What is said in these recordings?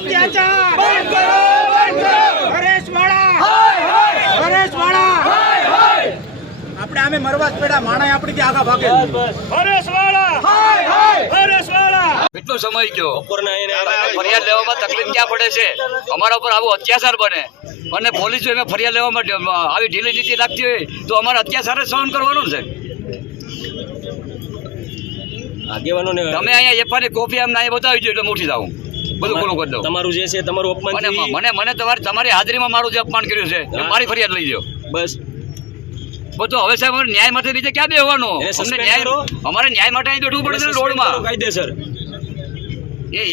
અત્યાચાર બંધ કરો હરેશ વાળા આપણે આમે મરવા પેડા માણા આપણી કે આગા ભાગે હરેશ વાળા કેટલો સમય ગયો ફરિયાદ લેવામાં તકલીફ ક્યાં પડે છે અમારા ઉપર આવો અત્યાચાર બને અને પોલીસ એમાં ફરિયાદ લેવા માટે આવી ઢીલી નીતિ લાગતી હોય તો અમારે અત્યાચાર સહન કરવાનું છે તમે અહીંયા એફઆઈઆર કોપી અમને અહીંયા બતાવી દો એટલે મોટી જાઉં બધું ખોલું કરી દઉં તમારું જે છે તમારું અપમાન મને તમારી હાજરીમાં મારું જે અપમાન કર્યું છે મારી ફરિયાદ લઈ દો બસ બધું હવે સાહેબ ન્યાય માટે બીજે ક્યાં બેહવાનું અમને ન્યાય અમારે ન્યાય માટે અહીં બેઠવું પડે છે રોડમાં કાયદેસર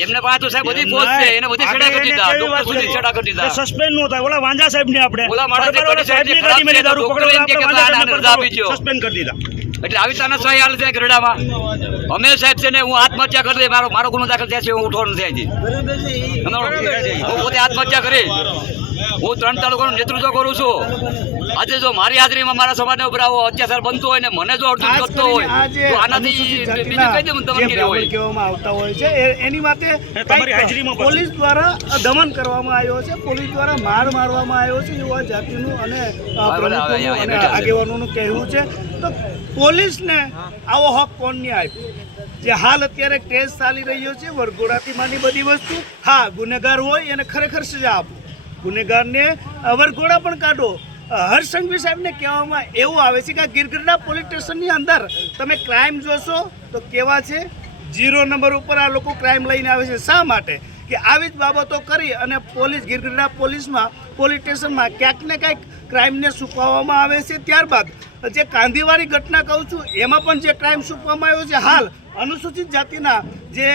એમને પાસે તો સાહેબ બધી પોસ્ટ છે એને બધી છડા કરી દીધા ડોક્ટર સુધી છડા કરી દીધા સસ્પેન્ડ નો થાય ઓલા વાંજા સાહેબ ને આપણે ઓલા માણસ સાહેબની ગાડી મેલી દારૂ પકડવા સસ્પેન્ડ કરી દીધા એટલે આવી તાના સહી હાલ છે ગરડામાં અમે સાહેબ છે ને હું આત્મહત્યા કરી દે મારો ગુનો દાખલ થયા છે હું ઉઠવાનું નથી અહીંથી હું પોતે આત્મહત્યા કરી હું 3 તાલુકાનું નેતૃત્વ કરું છું આજે જો મારી હાજરીમાં મારા સમાજને ઉપર આવો અત્યાચાર બનતો હોય ને મને જો અડધું કરતો હોય તો આનાથી બીજું કઈ દે તમને હોય કહેવામાં આવતા હોય છે એની માટે પોલીસ દ્વારા દમન કરવામાં આવ્યો છે પોલીસ દ્વારા માર મારવામાં આવ્યો છે યુવા જાતિનું અને આગેવાનોનું કહેવું છે તો પોલીસને આવો હક કોણને આપ્યો જે હાલ અત્યારે કેસ ચાલી રહ્યો છે વરઘોડાથી માંડી બધી વસ્તુ હા ગુનેગાર હોય એને ખરેખર સજા આપો ગુનેગારને વરઘોડા પણ કાઢો હર્ષ સંઘવી સાહેબને કહેવામાં એવું આવે છે કે ગીરગઢડા પોલીસ સ્ટેશનની અંદર તમે ક્રાઇમ જોશો તો કેવા છે 0 નંબર ઉપર આ લોકો ક્રાઇમ લઈને આવે છે શા માટે કે આવી જ બાબતો કરી અને પોલીસ ગીરગઢડા પોલીસ સ્ટેશનમાં ક્યાંક ને ક્યાંક ક્રાઇમને સૂકવવામાં આવે છે ત્યારબાદ જે કાંધીવાળી ઘટના કહું છું એમાં પણ જે ક્રાઇમ સૂકવવામાં આવ્યો છે હાલ અનુસૂચિત જાતિના જે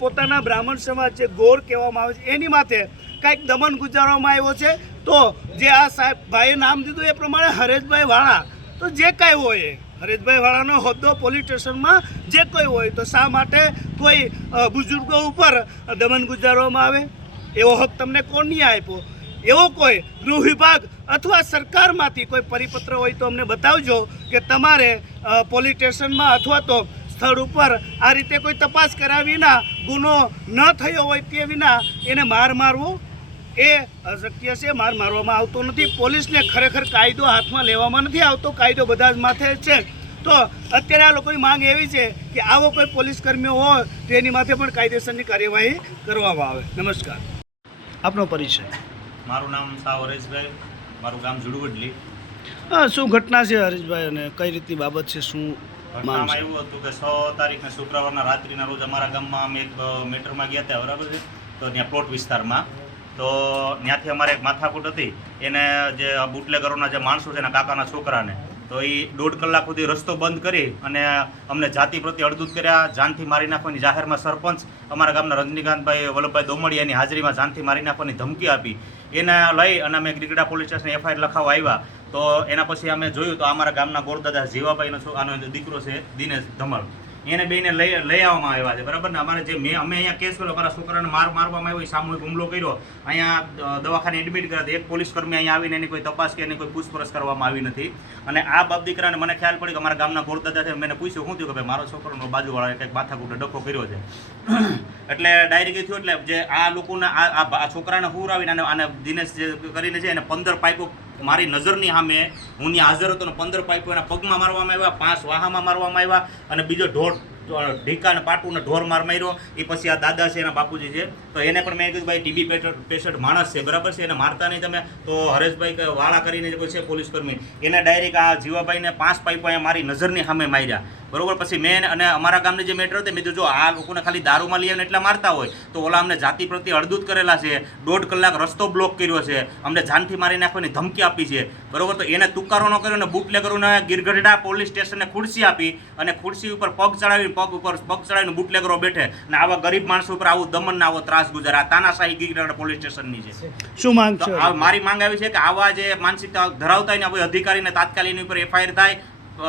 પોતાના બ્રાહ્મણ સમાજ જે ગોર કહેવામાં આવે છે એની માથે કંઈક દમન ગુજારવામાં આવ્યો છે તો જે આ સાહેબ ભાઈએ નામ દીધું એ પ્રમાણે હરેશભાઈ વાળા તો જે કાંઈ હોય હરેશભાઈ વાળાનો હોદ્દો પોલીસ સ્ટેશનમાં જે કોઈ હોય તો શા માટે કોઈ બુઝુર્ગો ઉપર દમન ગુજારવામાં આવે એવો હક તમને કોણ નહીં આપ્યો એવો કોઈ ગૃહ વિભાગ અથવા સરકારમાંથી કોઈ પરિપત્ર હોય તો અમને બતાવજો કે તમારે પોલીસ સ્ટેશનમાં અથવા તો સ્થળ ઉપર આ રીતે કોઈ તપાસ કર્યા વિના ગુનો ન થયો હોય તે વિના એને મારવો એ અશક્ય છે મારવામાં આવતો નથી પોલીસને ખરેખર કાયદો હાથમાં લેવામાં નથી આવતો કાયદો બધા જ માથે છે તો અત્યારે આ લોકોની માંગ એવી છે કે આવો કોઈ પોલીસ કર્મીઓ હોય તો એની માથે પણ કાયદેસરની કાર્યવાહી કરવામાં આવે નમસ્કાર આપનો પરિચય મારું નામ સાવ હરેશભાઈ મારું ગામ જુડવડલી હા શું ઘટના છે હરેશભાઈ અને કઈ રીતની બાબત છે શું ઘટનામાં એવું હતું કે 6 તારીખને શુક્રવારના રાત્રિના રોજ અમારા ગામમાં અમે એક મેટરમાં ગયા હતા બરાબર છે તો ત્યાં પ્લોટ વિસ્તારમાં તો ત્યાંથી અમારે એક માથાકૂટ હતી એને જે બુટલેગરોના જે માણસો છે એના કાકાના છોકરાને તો એ 1.5 કલાક સુધી રસ્તો બંધ કરી અને અમને જાતિ પ્રત્યે અડધૂત કર્યા જાનથી મારી નાખવાની જાહેરમાં સરપંચ અમારા ગામના રજનીકાંતભાઈ વલ્લભભાઈ દોમડિયાની હાજરીમાં જાનથી મારી નાખવાની ધમકી આપી એને લઈ અને અમે ગીરગઢડા પોલીસ સ્ટેશન એફઆઈઆર લખાવવા આવ્યા તો એના પછી અમે જોયું તો અમારા ગામના ગોરદાદા જીવાભાઈનો આનો દીકરો છે દિનેશ ધમલ એને બેને લઈ આવવામાં આવ્યા છે બરાબર ને અમારે જે અમે અહીંયા કેસ કર્યો અમારા છોકરાને મારવામાં આવ્યો સામૂહિક હુમલો કર્યો અહીંયા દવાખાને એડમિટ કર્યા એક પોલીસ કર્મી અહીંયા આવીને એની કોઈ તપાસ કે એની કોઈ પૂછપરછ કરવામાં આવી નથી અને આ બાપ દીકરાને મને ખ્યાલ પડી કે અમારા ગામના ગોરદાદા છે મેં પૂછ્યું શું થયું કે ભાઈ મારો છોકરાનો બાજુવાળાએ કંઈક માથાકૂટે ડખો કર્યો છે એટલે ડાયરેક્ટ થયું એટલે જે આ લોકોને આ છોકરાને હુરાવીને આને દિનેશ જે કરીને છે એને 15 પાઇપો મારી નજરની સામે હું ત્યાં હાજર હતો ને 15 પાઇપો એના પગમાં મારવામાં આવ્યા 5 વાહામાં મારવામાં આવ્યા અને બીજો ઢીકા અને પાટુને ઢોર માર માર્યો એ પછી આ દાદા છે એના બાપુજી છે તો એને પણ મેં કીધું ભાઈ ટીબી પેશન્ટ માણસ છે બરાબર છે એને મારતા નહીં તમે તો હરેશભાઈ વાળા કરીને જે કોઈ છે પોલીસ કર્મી એને ડાયરેક્ટ આ જીવાભાઈને 5 પાઇપો અહીંયા મારી નજરની સામે માર્યા બરોબર પછી મેં અને અમારા ગામની જે મેટર હતી મેં કીધું જો આ લોકોને ખાલી દારૂમાં લઈ આવીને એટલા મારતા હોય તો ઓલા અમને જાતિ પ્રત્યે અડધૂત કરેલા છે 1.5 કલાક રસ્તો બ્લોક કર્યો છે અમને જાનથી મારી નાખવાની ધમકી આપી છે બરોબર તો એને તુકારો ન કર્યો ને બુટલેગરોને ગીરગઢડા પોલીસ સ્ટેશને ખુરશી આપી અને ખુરશી ઉપર પગ ચડાવીને બુટલેગરો બેઠે અને આવા ગરીબ માણસો ઉપર આવું દમન ને આવો ત્રાસ ગુજારે આ તાનાશાહી ગીરગઢડા પોલીસ સ્ટેશનની છે શું માંગ છે મારી માંગ આવી છે કે આવા જે માનસિકતા ધરાવતા હોય ને કોઈ અધિકારીને તાત્કાલિક ઉપર એફઆઈઆર થાય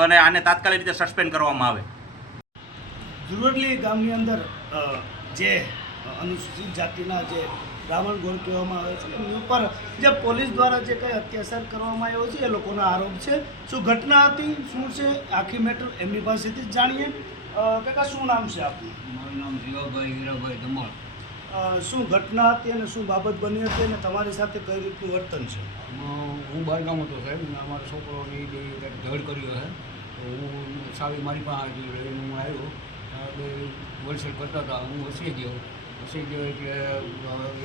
અને આને તાત્કાલિક રીતે સસ્પેન્ડ કરવામાં આવે જુડવડલી ગામની અંદર જે અનુસૂચિત જાતિના જે બ્રાહ્મણ ગોળ કહેવામાં આવે છે એમની ઉપર જે પોલીસ દ્વારા જે કંઈ અત્યાચાર કરવામાં આવ્યો છે એ લોકોનો આરોપ છે શું ઘટના હતી શું છે આખી મેટર એમની પાસેથી જ જાણીએ કાકા શું નામ છે આપનું મારું નામ જીવાભાઈ હીરાભાઈ ધમલ શું ઘટના હતી અને શું બાબત બની હતી અને તમારી સાથે કઈ રીતનું વર્તન છે? હું બહારગામ હતો સાહેબ ને અમારા છોકરોની કંઈક ધડ કર્યો છે તો હું સાવી મારી પાસે લઈને હું આવ્યો એટલે વલસેડ કરતા હતા હું વસી ગયો એટલે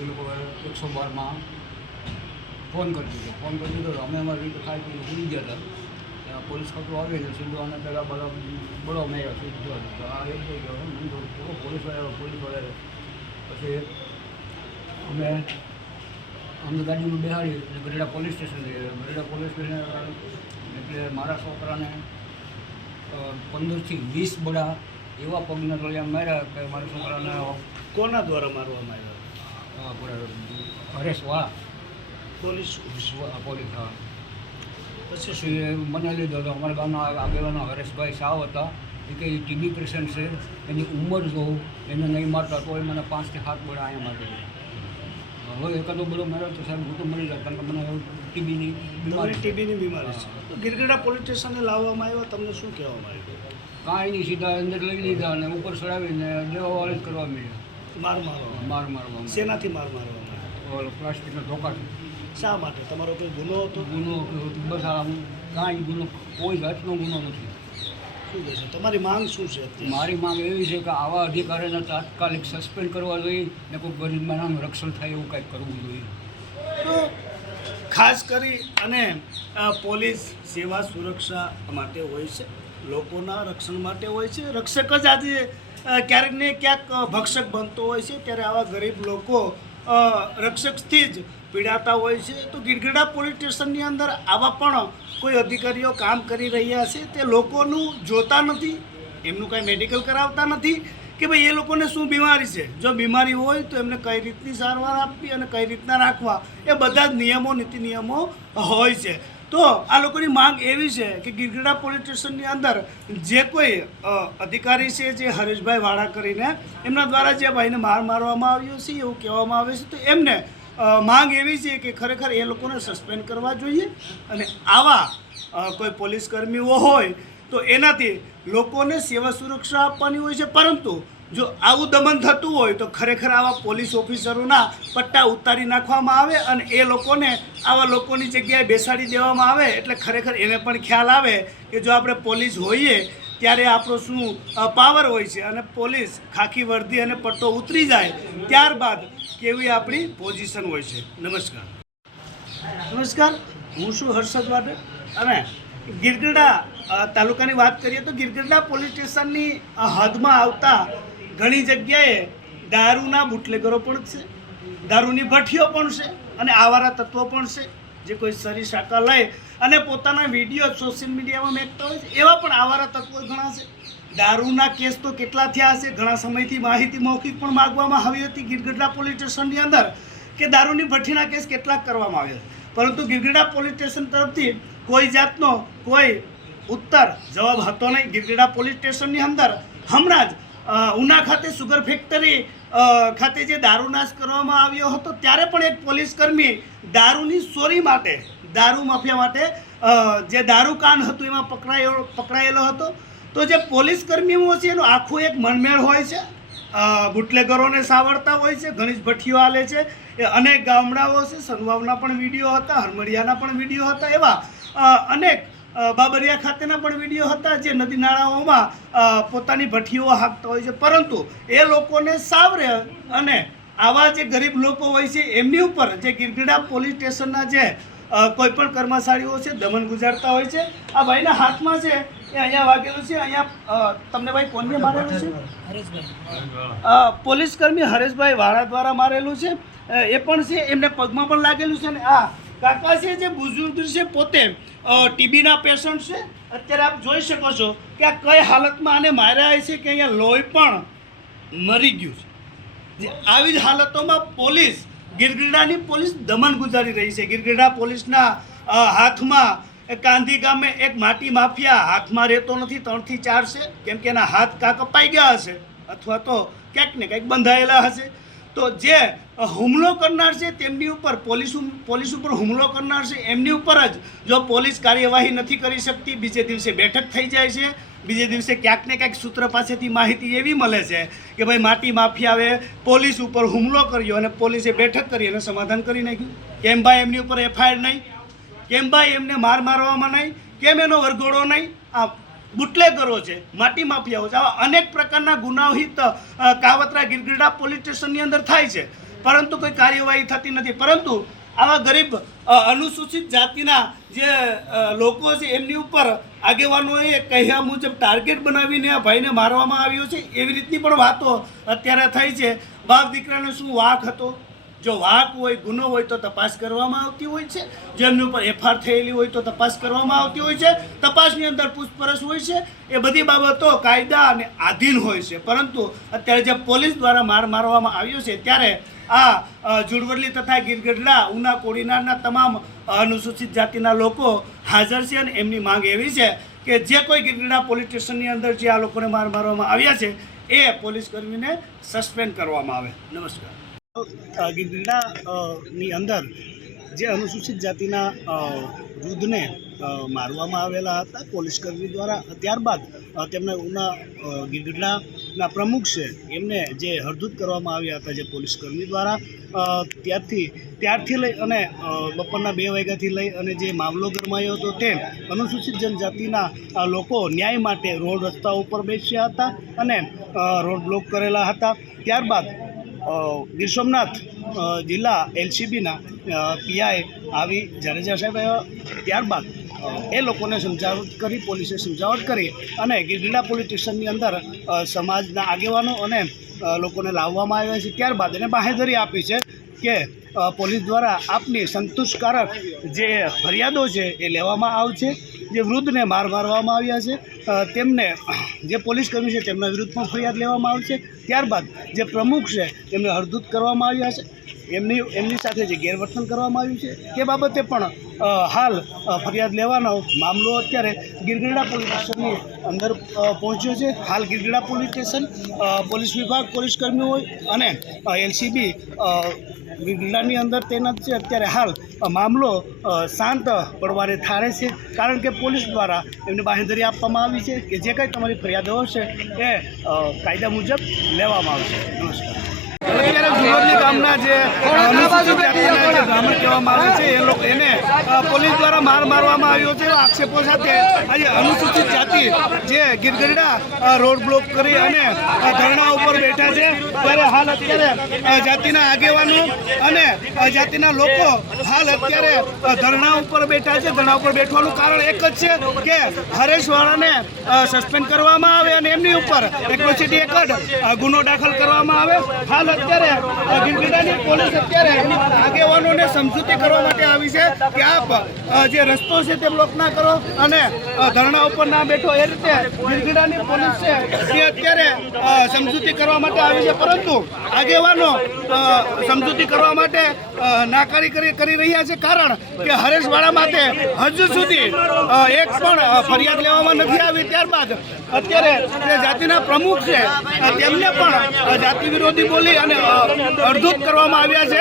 એ લોકો 112માં ફોન કરી દીધો તો અમે અમારી રીતે ખાઈ પીને ભૂલી ગયા હતા ત્યાં પોલીસ ખાતું આવી ને સીધો અને પહેલાં બળો મેળ્યો સીધો તો આ એક થઈ ગયો મને તો પોલીસ વાળા પછી અમે ગાડીમાં બેહાડી એટલે ગઢડા પોલીસ સ્ટેશન એટલે મારા છોકરાને 15 થી 20 બડા એવા પગના તળિયા માર્યા કે મારા છોકરાને કોના દ્વારા મારવામાં આવ્યા? હરેશ વાહ પોલીસ પોલીસ હા પછી મને લીધો હતો અમારા ગામના આગેવાના હરેશભાઈ સાવ હતા એ કે ટીબી પેશન્ટ છે એની ઉંમર જોઉં એને નહીં મારતા તોય મને 5 થી 7 બડા અહીંયા મારી હવે એકાદો બડો માર્યો તો સાહેબ હું તો મળી જાય કારણ કે મને ટીબીની ટીબીની બીમારી છે. તો ગિરગડા પોલીસ સ્ટેશને લાવવામાં આવ્યા, તમને શું કહેવામાં આવ્યું? કાંઈ નહીં, સીધા અંદર લઈ લીધા અને ઉપર ચડાવીને દેવાવાળી જ કરવા મળ્યા. મારવામાં શેનાથી મારવામાં? પ્લાસ્ટિકના ધોકાથી. શા માટે? તમારો કોઈ ગુનો હતો? ગુનો બસ આ કાંઈ ગુનો કોઈ જાતનો ગુનો નથી. શું કહે છે? તમારી માંગ શું છે અત્યારે? મારી માંગ એવી છે કે આવા અધિકારીને તાત્કાલિક સસ્પેન્ડ કરવા જોઈએ ને કોઈ ગરીબ માણસનું રક્ષણ થાય એવું કંઈક કરવું જોઈએ. તો ખાસ કરી અને પોલીસ સેવા સુરક્ષા માટે હોય છે, લોકોના રક્ષણ માટે હોય છે. રક્ષક જ આજે ક્યારેક ને ક્યાંક ભક્ષક બનતો હોય છે, ત્યારે આવા ગરીબ લોકો રક્ષકથી જ પીડાતા હોય છે. તો ગિરગડા પોલીસ સ્ટેશનની અંદર આવા પણ કોઈ અધિકારીઓ કામ કરી રહ્યા છે, તે લોકોનું જોતા નથી, એમનું કાંઈ મેડિકલ કરાવતા નથી કે ભાઈ એ લોકોને શું બીમારી છે. જો બીમારી હોય તો એમને કઈ રીતની સારવાર આપવી અને કઈ રીતના રાખવા, એ બધા જ નિયમો નીતિ નિયમો હોય છે. તો આ લોકોની માંગ એવી છે કે ગિરગડા પોલીસ સ્ટેશનની અંદર જે કોઈ અધિકારી છે, જે હરેશભાઈ વાળા કરીને એમના દ્વારા જે ભાઈને મારવામાં આવ્યો છે એવું કહેવામાં આવે છે, તો એમને માંગ એવી છે કે ખરેખર એ લોકોને સસ્પેન્ડ કરવા જોઈએ અને આવા કોઈ પોલીસ કર્મીઓ હોય તો એનાથી લોકોને સેવા સુરક્ષા આપવાની હોય છે. પરંતુ જો આવું દમન થતું હોય તો ખરેખર આવા પોલીસ ઓફિસરોના પટ્ટા ઉતારી નાખવામાં આવે અને એ લોકોને આવા લોકોની જગ્યાએ બેસાડી દેવામાં આવે, એટલે ખરેખર એને પણ ખ્યાલ આવે કે જો આપણે પોલીસ હોઈએ ત્યારે આપણો શું પાવર હોય છે અને પોલીસ ખાખી વર્દી અને પટ્ટો ઉતરી જાય ત્યારબાદ કેવી આપણી પોઝિશન હોય છે. નમસ્કાર, હું છું હર્ષદ વાડે અને ગિરગડા તાલુકાની વાત કરીએ તો ગિરગડા પોલીસ સ્ટેશનની હદમાં આવતા ઘણી જગ્યાએ દારૂના બુટલેગરો પણ છે, દારૂની ભઠ્ઠીઓ પણ છે અને આવારા તત્વો પણ છે, જે કોઈ સરી શાખા લઈ અને પોતાના વિડીયો સોશિયલ મીડિયામાં મેકતા હોય છે. એવા પણ આવારા તત્વો ઘણા છે. દારૂના કેસ તો કેટલા થયા હશે. ઘણા સમયથી માહિતી મૌખિક પણ માગવામાં આવી હતી ગિરગડા પોલીસ સ્ટેશનની અંદર કે દારૂની ભઠ્ઠીના કેસ કેટલાક કરવામાં આવ્યા, પરંતુ ગિરગડા પોલીસ સ્ટેશન તરફથી કોઈ જાતનો કોઈ ઉત્તર જવાબ હતો નહીં. ગિરગડા પોલીસ સ્ટેશનની અંદર હમણાં જ ઉના ખાતે સુગર ફેક્ટરી ખાતે જે દારૂનાશ કરવામાં આવ્યો હતો ત્યારે પણ એક પોલીસ કર્મી દારૂની ચોરી માટે, દારૂ માફિયા માટે જે દારૂકાંડ હતું એમાં પકડાયેલો હતો. તો જે પોલીસ કર્મીઓ છે એનો આખો એક મનમેળ હોય છે, બુટલેગરોને સાવરતા હોય છે, ઘણી ભઠ્ઠીઓ હાલે છે. એ અનેક ગામડાઓ છે, સનવાવના પણ વિડીયો હતા, હરમડિયાના પણ વિડીયો હતા, એવા અનેક બાબરિયા ખાતેના પણ વિડીયો હતા જે નદી નાળાઓમાં પોતાની ભઠ્ઠીઓ હાંકતા હોય છે. પરંતુ એ લોકોને સાવરે અને આવા જે ગરીબ લોકો હોય છે એમની ઉપર જે ગિરગડા પોલીસ સ્ટેશનના જે કોઈ પણ કર્મચારીઓ છે દમન ગુજારતા હોય છે. આ ભાઈના હાથમાં છે એ અહીંયા વાગેલું છે. અહીંયા તમને ભાઈ કોને મારેલું છે? પોલીસ કર્મી હરેશભાઈ વાળા દ્વારા મારેલું છે. એ પણ છે, એમને પગમાં પણ લાગેલું છે. અને આ કાકા છે જે બુઝુર્ગ છે, પોતે ટીબીના પેશન્ટ છે. અત્યારે આપ જોઈ શકો છો કે આ કઈ હાલતમાં આને માર્યા છે કે અહીંયા લોહી પણ મરી ગયું છે. આવી જ હાલતોમાં પોલીસ, ગિરગડાની પોલીસ દમન ગુજારી રહી છે. ગિરગડા પોલીસના હાથમાં કાંધી ગામે એક માટી માફિયા હાથમાં રહેતો નથી, 3 થી 4 છે, કેમ કે એના હાથ કાં કપાઈ ગયા હશે અથવા તો ક્યાંક ને ક્યાંક બંધાયેલા હશે. તો જે હુમલો કરનાર છે તેમની ઉપર પોલીસ ઉપર હુમલો કરનાર છે એમની ઉપર જ જો પોલીસ કાર્યવાહી નથી કરી શકતી, બીજે દિવસે બેઠક થઈ જાય છે બીજે દિવસે ક્યાંક ને ક્યાંક સૂત્ર પાસેથી માહિતી એવી મળે છે કે ભાઈ માટી માફિયાએ પોલીસ ઉપર હુમલો કર્યો અને પોલીસે બેઠક કરી અને સમાધાન કરી નાખ્યું. કેમ ભાઈ એમની ઉપર એફઆઈઆર નહીં? કેમ ભાઈ એમને મારવામાં નહીં? કેમ એનો વરઘોડો નહીં? આ બુટલેગરો છે, માટી માફિયાઓ છે, આવા અનેક પ્રકારના ગુનાહિત કાવતરા ગિરગીરડા પોલીસ સ્ટેશનની અંદર થાય છે, પરંતુ કોઈ કાર્યવાહી થતી નથી. પરંતુ આવા ગરીબ અનુસૂચિત જાતિના જે લોકો છે એમની ઉપર આગેવાનોએ કહ્યા મુજબ ટાર્ગેટ બનાવીને આ ભાઈને મારવામાં આવ્યો છે, એવી રીતની પણ વાતો અત્યારે થઈ છે. બાપ દીકરાનો શું વાંક હતો? જો વાંક હોય, ગુનો હોય તો તપાસ કરવામાં આવતી હોય છે. જેમની ઉપર એફઆઈઆર થયેલી હોય તો તપાસ કરવામાં આવતી હોય છે. તપાસની અંદર પૂછપરછ હોય છે. એ બધી બાબતો કાયદા અને આધીન હોય છે. પરંતુ અત્યારે જે પોલીસ દ્વારા મારવામાં આવ્યો છે ત્યારે આ જુડવરલી તથા ગીરગઢડા, ઉના, કોડીનારના તમામ અનુસૂચિત જાતિના લોકો હાજર છે અને એમની માંગ એવી છે કે જે કોઈ ગીરગઢડા પોલીસ સ્ટેશનની અંદર જે આ લોકોને મારવામાં આવ્યા છે એ પોલીસ કર્મીને સસ્પેન્ડ કરવામાં આવે. નમસ્કાર. ગીરગઢડાની અંદર જે અનુસૂચિત જાતિના વૃદ્ધને મારવામાં આવેલા હતા પોલીસકર્મી દ્વારા, ત્યારબાદ તેમને ઉના ગીરગઢડાના પ્રમુખ છે એમને જે હરધૂત કરવામાં આવ્યા હતા જે પોલીસકર્મી દ્વારા, ત્યારથી લઈ અને બપોરના 2 વાગ્યાથી લઈ અને જે મામલો ગરમાયો હતો તે અનુસૂચિત જનજાતિના લોકો ન્યાય માટે રોડ રસ્તા ઉપર બેસ્યા હતા અને રોડ બ્લોક કરેલા હતા. ત્યારબાદ ગીર સોમનાથ જિલ્લા LCBના PI આવી જાડેજા સાહેબ આવ્યા. ત્યારબાદ એ લોકોને સમજાવટ કરી, પોલીસે સમજાવટ કરી અને ગીરગઢડા પોલીસ સ્ટેશનની અંદર સમાજના આગેવાનો અને લોકોને લાવવામાં આવ્યા છે. ત્યારબાદ એને બાહેધરી આપી છે કે પોલીસ દ્વારા આપની સંતુષ્ટકારક જે ફરિયાદો છે એ લેવામાં આવશે. જે વૃદ્ધને મારવામાં આવ્યા છે તેમને જે પોલીસકર્મી છે તેમના વિરુદ્ધમાં ફરિયાદ લેવામાં આવશે. ત્યારબાદ જે પ્રમુખ છે તેમને હરધૂત કરવામાં આવ્યા છે, એમની સાથે જે ગેરવર્તન કરવામાં આવ્યું છે તે બાબતે પણ હાલ ફરિયાદ લેવાનો મામલો અત્યારે ગીરગઢડા પોલીસ સ્ટેશનની અંદર પહોંચ્યો છે. હાલ ગીરગઢડા પોલીસ સ્ટેશન, પોલીસ વિભાગ, પોલીસકર્મીઓ અને LCB ગીરગઢડાની અંદર તૈનાત છે. અત્યારે હાલ મામલો શાંત પડવાને થાળે છે, કારણ કે પોલીસ દ્વારા એમને બાંહેધરી આપવામાં આવી છે કે જે કંઈ તમારી ફરિયાદો હશે એ કાયદા મુજબ લેવામાં આવશે. નમસ્કાર. અત્યારે જુડવરલી ગામના જે અનુસૂચિત જાતિના જે બ્રાહ્મણ કહેવામાં આવે છે એને પોલીસ દ્વારા મારવામાં આવ્યો છે. આક્ષેપો સાથે આજે અનુસૂચિત જાતિ જે ગીરગઢડા રોડ બ્લોક કરી અને ધરણા ઉપર બેઠા છે. ત્યારે હાલ અત્યારે જાતિના આગેવાનો અને જાતિના લોકો હાલ અત્યારે ધરણા ઉપર બેઠા છે. ધરણા ઉપર બેઠવાનું કારણ એક જ છે કે હરેશવાળાને સસ્પેન્ડ કરવામાં આવે અને એમની ઉપર એટ્રોસિટી એક્ટ ગુનો દાખલ કરવામાં આવે. હાલ અત્યારે ગીરગઢડાની પોલીસ અત્યારે આગેવાનોને સમજૂતી કરવા માટે આવી છે કે આપ જે રસ્તો છે તે બ્લોક ના કરો અને ધરણા ઉપર ના બેઠો. એ રીતે ગીરગઢડાની પોલીસ છે તે અત્યારે સમજૂતી કરવા માટે આવી છે, પરંતુ આગેવાનો સમજૂતી કરવા માટે નાકારી કરી રહ્યા છે, કારણ કે હરેશવાળા માટે હજુ સુધી એક પણ ફરિયાદ લેવામાં નથી આવી. ત્યારબાદ અત્યારે જે જાતિના પ્રમુખ છે તેમને પણ જાતિ વિરોધી બોલી અને અડધૂત કરવામાં આવ્યા છે,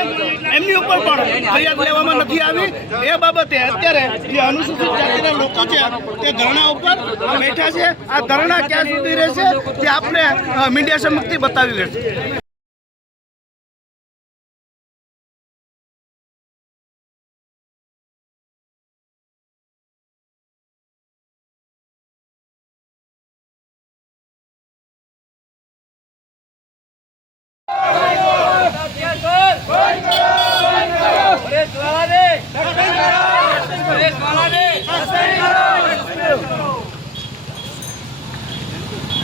એમની ઉપર પણ ફરિયાદ લેવામાં નથી આવી. એ બાબતે અત્યારે જે અનુસૂચિત જાતિના લોકો છે તે ધરણા ઉપર બેઠા છે. આ ધરણા ક્યાં સુધી રહેશે તે આપણે મીડિયા સમક્ષથી બતાવી રહેશે.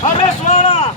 હરેશવાળાને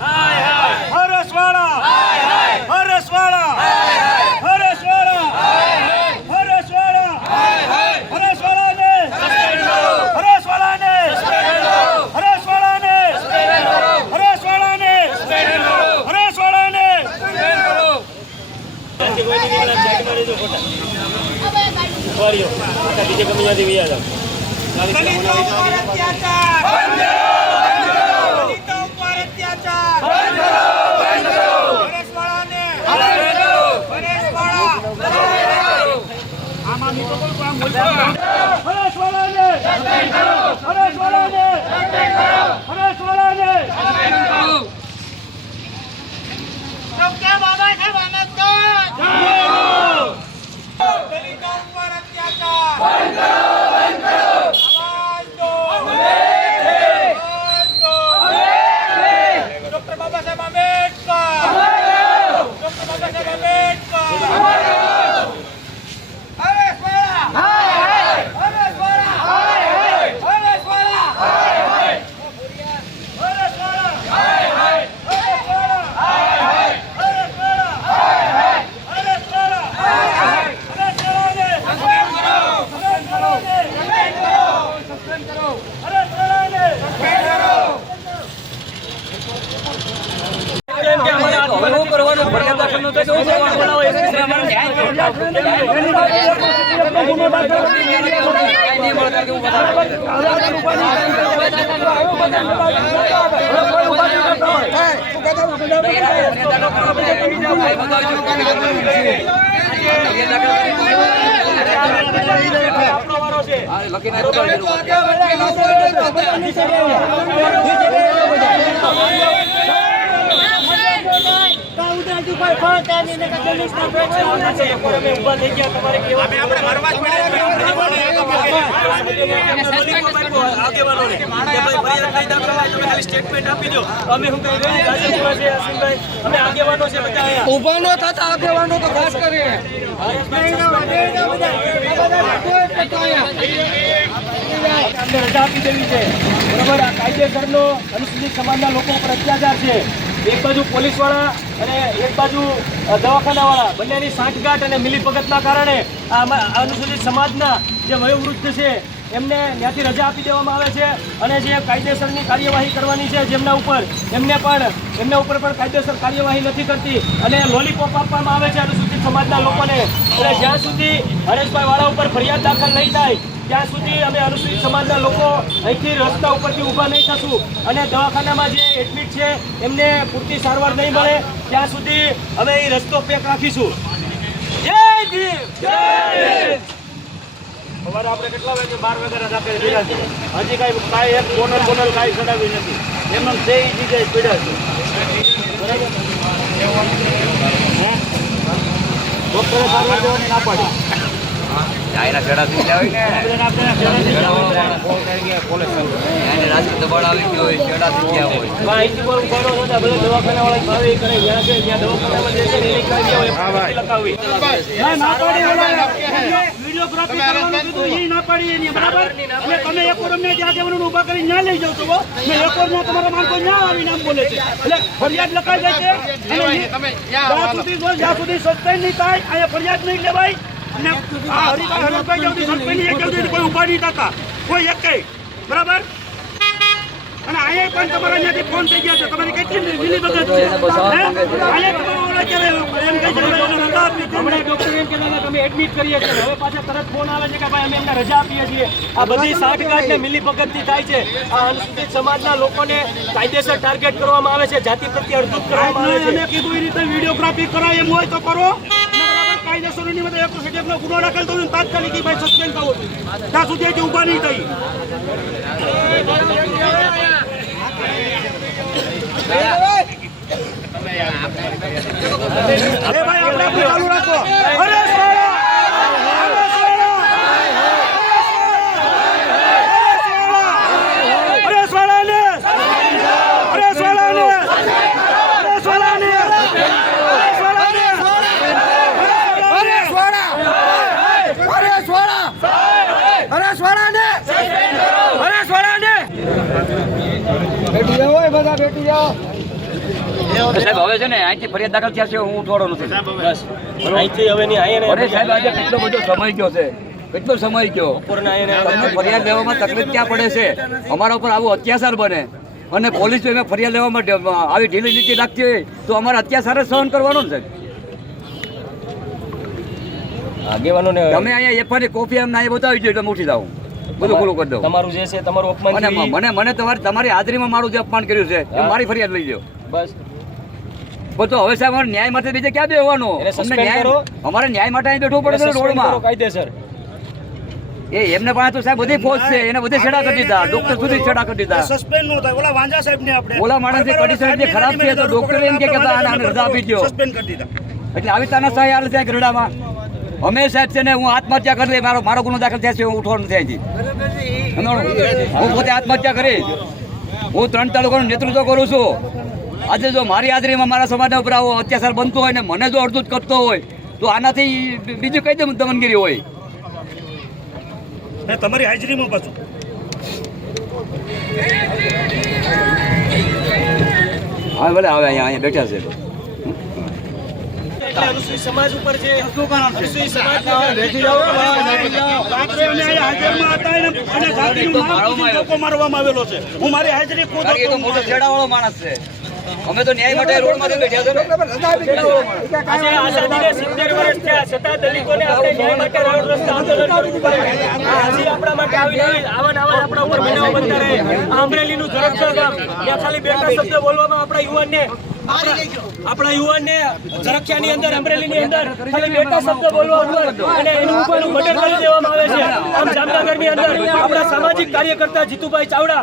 ફરિયાદ દાખલ ન થાય તો બોલાવો અમારે ન્યાય સ્ટેટમેન્ટ આપી દો અમે શું કહી રહ્યા રાજેશભાઈ છે અસીમભાઈ અમે આગેવાનો છે બધા ઉભા ન થતા આગેવાનો તો ખાસ કરીને રજા આપી દેવી છે બરાબર. આ કાયદેસરનો અનુસૂચિત સમાજના લોકો ઉપર અત્યાચાર છે. એક બાજુ પોલીસવાળા અને એક બાજુ દવાખાનાવાળા બંનેની સાંઠગાંઠ અને મિલીભગતના કારણે આ અનુસૂચિત સમાજના જે વયોવૃદ્ધ છે એમને ત્યાંથી રજા આપી દેવામાં આવે છે અને જે કાયદેસરની કાર્યવાહી કરવાની છે જેમના ઉપર એમના ઉપર પણ કાયદેસર કાર્યવાહી નથી કરતી અને લોલીપોપ આપવામાં આવે છે અનુસૂચિત સમાજના લોકોને. અને જ્યાં સુધી હરેશભાઈ વાળા ઉપર ફરિયાદ દાખલ નહીં થાય ત્યાં સુધી અમે અનુસૂચિત સમાજના લોકો અહીંથી રસ્તા ઉપરથી ઊભા નહીં થશું અને દવાખાનામાં જે એડમિટ છે એમને પૂરતી સારવાર નહીં મળે ત્યાં સુધી અમે એ રસ્તો પેક રાખીશું. જય ભીમ. સવારે આપણે કેટલા વાગે 12 વાગે રજા કરી રહ્યા છીએ. હજી કાંઈ એક બોનલ કાંઈ ચડાવી નથી. એમને જે જગ્યાએ પીડા છે બરાબર. ડોક્ટરે સારવાર દેવાની ના પાડી. ચાયના છેડા થઈ ગયા હોય ને રાજકીય દબાણ આવી ગયો હોય છેડા થઈ ગયા હોય અહીંથી બહુ ઘણો બધા બધા દવાખાનાવાળા ભાવે કરે જ્યાં છે ત્યાં દવાખાનામાં જે છે ને એની કાઢી હોય લખાવી વિડીયોગ્રાફી કરવાનું કીધું એ ના પાડી એની બરાબર. એટલે તમે એક ઓર અમને ત્યાં જવાનું ઊભા કરી ના લઈ જાવ તો ને એક ઓર તમારા માણસો ના આવીને આમ બોલે છે એટલે ફરિયાદ લખાઈ જાય છે અને જ્યાં સુધી સસ્પેન્ડ નહીં થાય અહીંયા ફરિયાદ નહીં લેવાય અને હરીભાઈ જલ્દી સસ્પેન્ડ નહીં જલ્દી કોઈ ઉભા નહીં થતા કોઈ એક કઈ બરાબર. અને અહીંયા પણ તમારા અહીંયાથી ફોન થઈ ગયા છે તમારી કેટલી મિલીભગત છે હમણાં ડોક્ટર એમ કહેતા હતા તમે એડમિટ કરીએ છીએ હવે પાછા તરત ફોન આવે છે કે ભાઈ અમે એમને રજા આપીએ છીએ. આ બધી સાઠગાંઠ ને મિલીભગતથી થાય છે. આ અનુસૂચિત સમાજના લોકોને કાયદેસર ટાર્ગેટ કરવામાં આવે છે જાતિ પ્રત્યે અડધૂત કરવામાં આવે છે. મેં કીધું એ રીતે વિડીયોગ્રાફી કરાય એમ હોય તો કરો કાયદેસરની મતલબ 161 નો ગુનો દાખલ થયો તાત્કાલિક ભાઈ સસ્પેન્ડ કરવો ત્યાં સુધી હજી ઊભા નહીં થઈ. અરે ભાઈ આપણે ચાલુ રાખો. સાહેબ હવે છે ને અહીંથી ફરિયાદ દાખલ થયા છે હું ઉઠવાડો નથી. બસ અહીંથી હવે નહીં આયા અરે સાહેબ આજે કેટલો બધો સમય ગયો છે કેટલો સમય ગયો તમને ફરિયાદ લેવામાં તકલીફ ક્યાં પડે છે અમારા ઉપર આવો અત્યાચાર બને અને પોલીસ એમાં ફરિયાદ લેવા માટે આવી ઢીલી નીતિ રાખતી હોય તો અમારે અત્યાચાર જ સહન કરવાનો ને સાહેબ. આગેવાનોને તમે અહીંયા એફઆઈની કોપી એમ ના બતાવી દો એટલે હું ઉઠી જાઉં બધું ખુલ્લું કરી દઉં. તમારું જે છે તમારું અપમાન અને મને તમારી હાજરીમાં મારું જે અપમાન કર્યું છે એ મારી ફરિયાદ લઈ લો બસ. તો હવે સાહેબ અમારે ન્યાય માટે બીજે ક્યાં બેસવાનું અમારે ન્યાય માટે અહીં બેઠવું પડે છે રોડમાં કાયદેસર એમને પાસે તો સાહેબ બધી ફોજ છે એને બધી છેડા કરી દીધા ડોક્ટર સુધી છેડા કરી દીધા. સસ્પેન્ડ નો થાય ઓલા વાંજા સાહેબ ને આપણે ઓલા માણસની કન્ડિશન એટલી ખરાબ છે તો ડોક્ટર એમ કે આને રજા આપી દો સસ્પેન્ડ કરી દીધા. એટલે આવી તાના સહાય હાલ છે ગરડામાં અમે સાહેબ છે ને હું આત્મહત્યા કરી લઈ મારો ગુનો દાખલ થયા છે હું ઉઠવાનું થયા હું પોતે આત્મહત્યા કરી હું 3 તાલુકાનું નેતૃત્વ કરું છું. આજે જો મારી હાજરીમાં મારા સમાજના ઉપર આવો અત્યાચાર બનતો હોય ને મને જો અડધૂત કરતો હોય તો આનાથી બીજું કઈ દમનગીરી હોય. તમારી હાજરીમાં પાછું હા ભલે હવે અહીંયા બેઠા છે અનુસૂચિત સમાજ ઉપર છે અનુસૂચિત સમાજના મારવામાં આવેલો છે. હું મારી હાજરી ખુદ મોટો છેડાવાળો માણસ છે અમે તો ન્યાય માટે રોડમાંથી બેઠા છે ને. આજે આઝાદીને 70 વર્ષ થયા છતાં દલિતોને આપણે ન્યાય માટે રોડ રસ્તા આંદોલન કરવું પડે. આજે આપણા માટે આવા આપણા ઉપર બનાવ બનતા રહે. આ અમરેલીનું ઝડપસર ગામ ત્યાં ખાલી બેટા શબ્દ બોલવામાં આપણા યુવાનને ઝરખિયાની અંદર અમરેલીની અંદર ખાલી બેટા શબ્દ બોલવા ઉપર અને એનું ઉપરનું મર્ડર કરી દેવામાં આવે છે. આમ જામનગરની અંદર આપણા સામાજિક કાર્યકર્તા જીતુભાઈ ચાવડા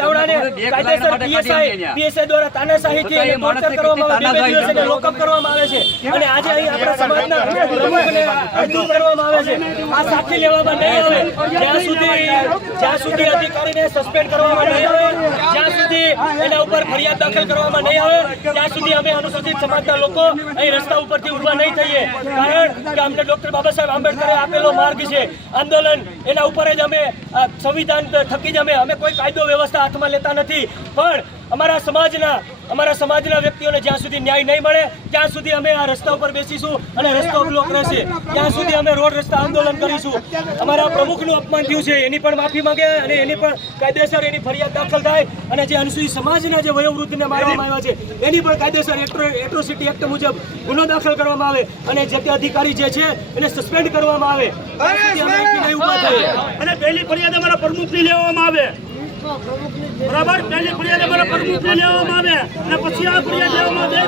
ચાવડાને કાયદેસર પીએસઆઈ દ્વારા તાનાશાહીથી એને ટોર્ચર કરવામાં આવે, 2 દિવસ એને લોકઅપ કરવામાં આવે છે અને આજે અહીં આપણા સમાજના પ્રમુખને અડધું કરવામાં આવે છે. આ સાક્ષી લેવામાં નહીં આવે જ્યાં સુધી અધિકારીને સસ્પેન્ડ કરવામાં નહીં આવે, જ્યાં સુધી એના ઉપર ફરિયાદ દાખલ કરવામાં નહીં આવે, ત્યાં સુધી અમે અનુસૂચિત સમાજના લોકો અહીં રસ્તા ઉપરથી ઊભા નહીં થઈએ. કારણ કે અમને ડોક્ટર બાબા સાહેબ આંબેડકરે આપેલો માર્ગ છે આંદોલન, એના ઉપર જ અમે સંવિધાન થકી જ અમે કોઈ કાયદો વ્યવસ્થા હાથમાં લેતા નથી. પણ અમારા સમાજના વ્યક્તિઓને જ્યાં સુધી ન્યાય નહીં મળે ત્યાં સુધી અમે આ રસ્તા ઉપર બેસીશું અને રસ્તો બ્લોક રહેશે. ત્યાં સુધી અમે રોડ રસ્તા આંદોલન કરીશું. અમારા પ્રમુખનું અપમાન થયું છે એની પણ માફી માંગે અને એની પણ કાયદેસર એની ફરિયાદ દાખલ થાય અને જે અનુસૂચિત સમાજના જે વયોવૃદ્ધને મારવામાં આવ્યા છે એની પણ કાયદેસર એટ્રોસિટી એક્ટ મુજબ ગુનો દાખલ કરવામાં આવે અને જે તે અધિકારી જે છે એને સસ્પેન્ડ કરવામાં આવે. અને પહેલી ફરિયાદ અમારા પ્રમુખની લેવામાં આવે, બરાબર? પહેલી ફરિયાદ અમારા પ્રમુખની લેવામાં આવે અને પછી આ ફરિયાદ લેવામાં આવે.